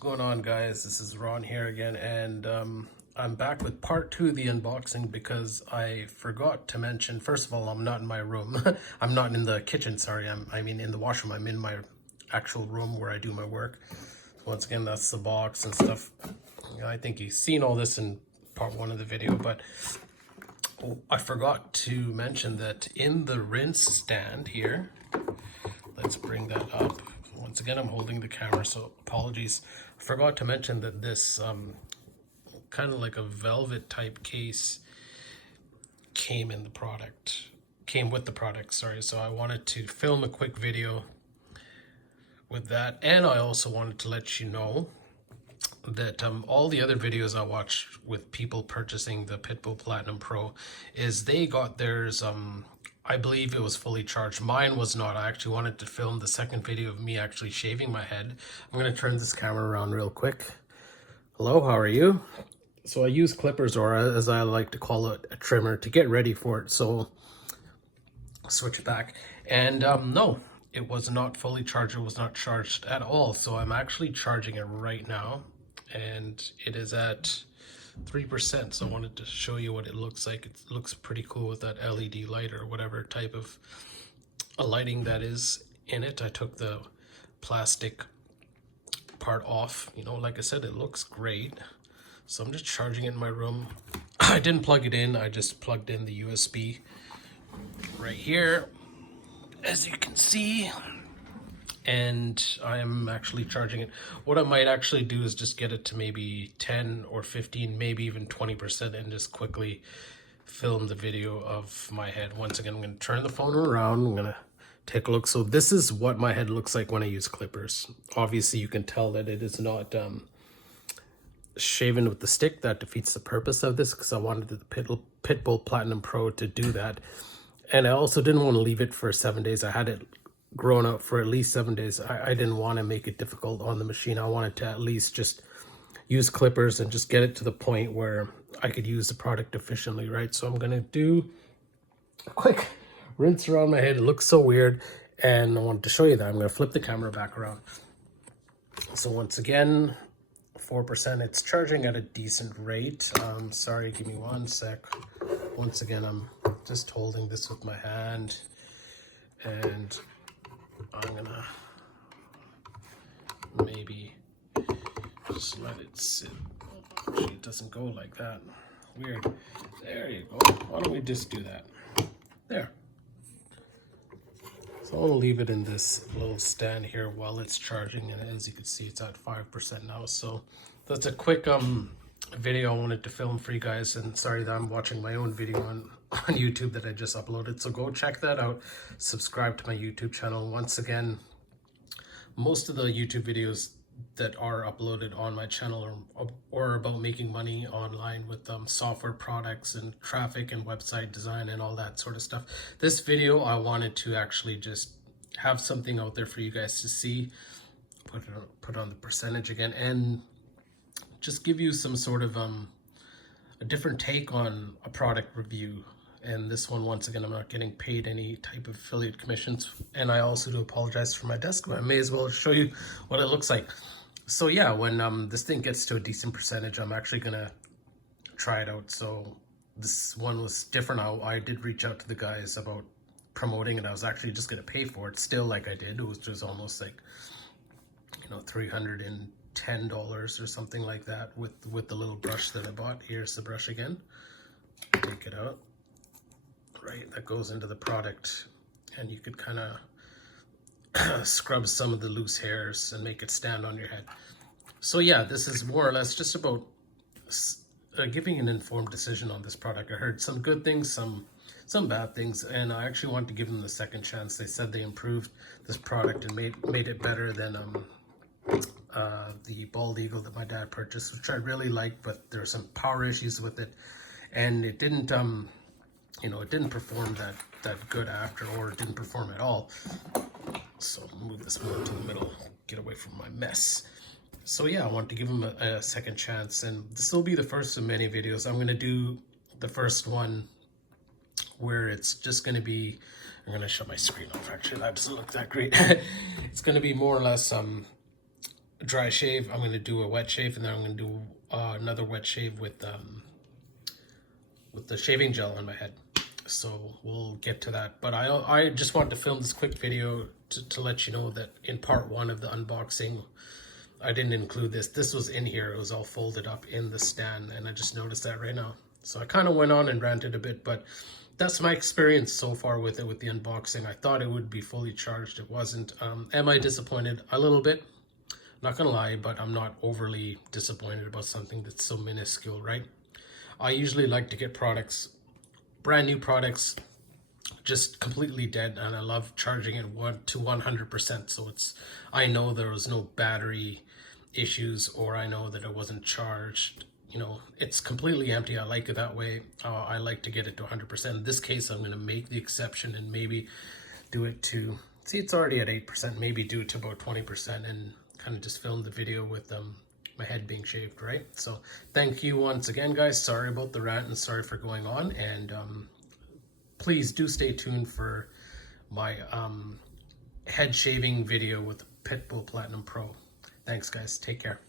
going on, guys? This is Ron here again, and I'm back with part 2 of the unboxing because I forgot to mention, first of all, I'm not in my room. I'm not in the kitchen, sorry. I mean in the washroom. I'm in my actual room where I do my work. Once again, that's the box and stuff. I think you've seen all this in part 1 of the video, but I forgot to mention that in the rinse stand here, let's bring that up. Once again, I'm holding the camera, so apologies. I forgot to mention that this kind of like a velvet type case came with the product, sorry. So I wanted to film a quick video with that, and I also wanted to let you know that all the other videos I watched with people purchasing the Pitbull Platinum Pro is they got theirs, I believe it was fully charged. Mine was not. I actually wanted to film the second video of me actually shaving my head. I'm going to turn this camera around real quick. Hello, how are you? So I use clippers, or as I like to call it, a trimmer, to get ready for it. So I'll switch it back. And no, it was not fully charged. It was not charged at all. So I'm actually charging it right now, and it is at 3%. So I wanted to show you what it looks like. It looks pretty cool with that LED light or whatever type of a lighting that is in it. I took the plastic part off. You know, like I said, it looks great. So I'm just charging it in my room. I didn't plug it in. I just plugged in the USB right here, as you can see. And I am actually charging it. What I might actually do is just get it to maybe 10 or 15, maybe even 20%, and just quickly film the video of my head. Once again, I'm going to turn the phone around. I'm going to take a look. So this is what my head looks like when I use clippers. Obviously, you can tell that it is not shaven with the stick. That defeats the purpose of this, because I wanted the Pitbull Platinum Pro to do that. And I also didn't want to leave it for 7 days. I had it grown out for at least 7 days. I didn't want to make it difficult on the machine. I wanted to at least just use clippers and just get it to the point where I could use the product efficiently, right? So I'm going to do a quick rinse around my head. It looks so weird, and I wanted to show you that. I'm going to flip the camera back around. So once again, 4%. It's charging at a decent rate. Sorry, give me one sec. Once again, I'm just holding this with my hand, and I'm gonna maybe just let it sit. Actually, it doesn't go like that. Weird. There you go. Why don't we just do that? There. So I'll leave it in this little stand here while it's charging, and as you can see, it's at 5% now. So that's a quick video I wanted to film for you guys, and sorry that I'm watching my own video on YouTube that I just uploaded. So go check that out. Subscribe to my YouTube channel. Once again, most of the YouTube videos that are uploaded on my channel are about making money online with software products and traffic and website design and all that sort of stuff. This video, I wanted to actually just have something out there for you guys to see, put on the percentage again, and just give you some sort of a different take on a product review. And this one, once again, I'm not getting paid any type of affiliate commissions. And I also do apologize for my desk, but I may as well show you what it looks like. So yeah, when this thing gets to a decent percentage, I'm actually gonna try it out. So this one was different. I did reach out to the guys about promoting it. I was actually just gonna pay for it still, like I did. It was just almost like, you know, $310 or something like that with the little brush that I bought. Here's the brush again. Take it out. Right, that goes into the product, and you could kind of scrub some of the loose hairs and make it stand on your head. So yeah, this is more or less just about giving an informed decision on this product. I heard some good things, some bad things, and I actually want to give them the second chance. They said they improved this product and made it better than the Bald Eagle that my dad purchased, which I really liked, but there are some power issues with it, and it didn't you know, it didn't perform that good after, or it didn't perform at all. So move this more to the middle, get away from my mess. So yeah, I want to give them a second chance, and this will be the first of many videos. I'm going to do the first one where it's just going to be, I'm going to shut my screen off, actually, that doesn't look that great. It's going to be more or less dry shave. I'm going to do a wet shave, and then I'm going to do another wet shave with the shaving gel on my head. So we'll get to that. But I just wanted to film this quick video to let you know that in part 1 of the unboxing, I didn't include this. This was in here. It was all folded up in the stand, and I just noticed that right now. So I kind of went on and ranted a bit, but that's my experience so far with it, with the unboxing. I thought it would be fully charged. It wasn't. Am I disappointed? A little bit. Not gonna lie, but I'm not overly disappointed about something that's so minuscule, right? I usually like to get products, brand new products, just completely dead, and I love charging it 100%. So I know there was no battery issues, or I know that it wasn't charged. You know, it's completely empty. I like it that way. I like to get it to 100%. In this case, I'm going to make the exception and maybe do it to, see, it's already at 8%, maybe do it to about 20% and kind of just film the video with my head being shaved, right? So thank you once again, guys. Sorry about the rant and sorry for going on, and please do stay tuned for my head shaving video with Pitbull Platinum Pro. Thanks, guys. Take care.